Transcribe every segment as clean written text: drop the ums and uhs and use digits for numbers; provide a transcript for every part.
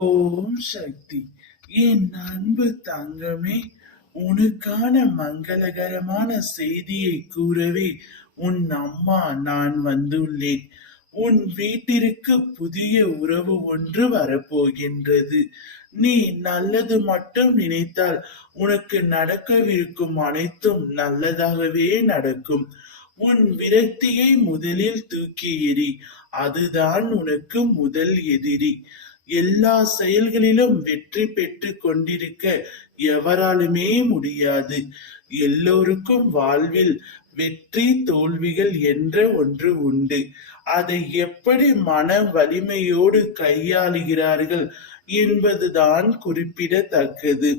ஓம் சக்தி. என் அன்பு தங்கமே, உனக்கான மங்களகரமான செய்தியை கூறவே உன் அம்மா நான் வந்துள்ளேன். உன் வீட்டிற்கு புதிய உறவு ஒன்று வரப்போகின்றது. நீ நல்லது மட்டும் நினைத்தால் உனக்கு நடக்கவிருக்கும் அனைத்தும் நல்லதாகவே நடக்கும். உன் விரக்தியை முதலில் தூக்கி எறி. அதுதான் உனக்கு முதல் எதிரி. எல்லா செயல்களிலும் வெற்றி பெற்று கொண்டிருக்க எவராலுமே முடியாது. எல்லோருக்கும் வாழ்வில் வெற்றி தோல்விகள் என்ற ஒன்று உண்டு. அதை எப்படி மன வலிமையோடு கையாளுகிறார்கள் என்பதுதான் குறிப்பிடத்தக்கது.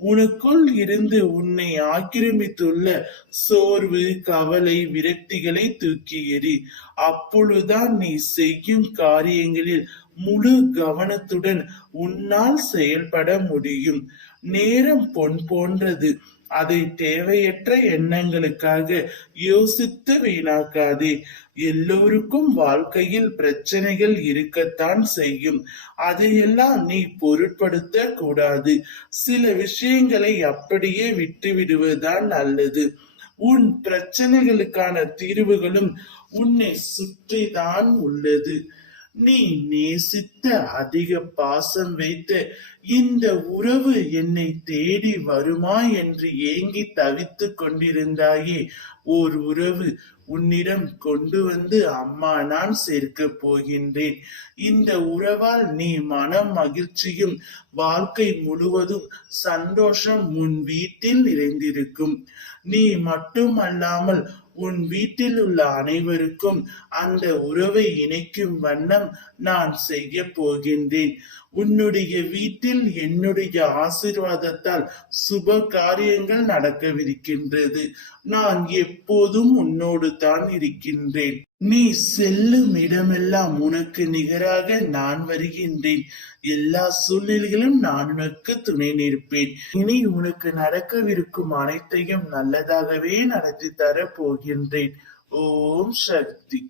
உனக்குள் இருந்து உன்னை ஆக்கிரமித்துள்ள சோர்வு, கவலை, விரக்திகளை தூக்கி எறி. அப்பொழுதுதான் நீ செய்யும் காரியங்களில் முழு கவனத்துடன் உன்னால் செயல்பட முடியும். நேரம் பொன் போன்றது. அதை தேவையற்ற எண்ணங்களுக்காக யோசித்து வீணாக்காதே. எல்லோருக்கும் வாழ்க்கையில் பிரச்சனைகள் இருக்கத்தான் செய்யும். அதையெல்லாம் நீ பொருட்படுத்த கூடாது. சில விஷயங்களை அப்படியே விட்டு விடுவதுதான் நல்லது. உன் பிரச்சனைகளுக்கான தீர்வுகளும் உன்னை சுற்றிதான் உள்ளது. நீ நேசித்த, அதிக பாசம் வைத்த இந்த உறவு என்னை தேடி வருமா என்று ஏங்கி தவித்துக் கொண்டிருந்தாயே. ஓர் உறவு உன்னிடம் கொண்டு வந்து அம்மா நான் சேர்க்க போகின்றேன். இந்த உறவால் நீ மனம் மகிழ்ச்சியும் வாழ்க்கை முழுவதும் சந்தோஷம் உன் வீட்டில் நிறைந்திருக்கும். நீ மட்டுமல்லாமல் உன் வீட்டில் உள்ள அனைவருக்கும் அந்த உறவை இணைக்கும் வண்ணம் நான் செய்ய போகின்றேன். உன்னுடைய வீட்டில் என்னுடைய ஆசீர்வாதத்தால் சுப காரியங்கள் நடக்கவிருக்கின்றது. நான் எப்போதும் உன்னோடு தான் இருக்கின்றேன். நீ செல்லும் இடமெல்லாம் உனக்கு நிகராக நான் வருகின்றேன். எல்லா சூழ்நிலைகளும் நான் உனக்கு துணை நிற்பேன். இனி உனக்கு நடக்கவிருக்கும் அனைத்தையும் நல்லதாகவே நடத்தி தர போகின்றேன். ஓம் சக்தி.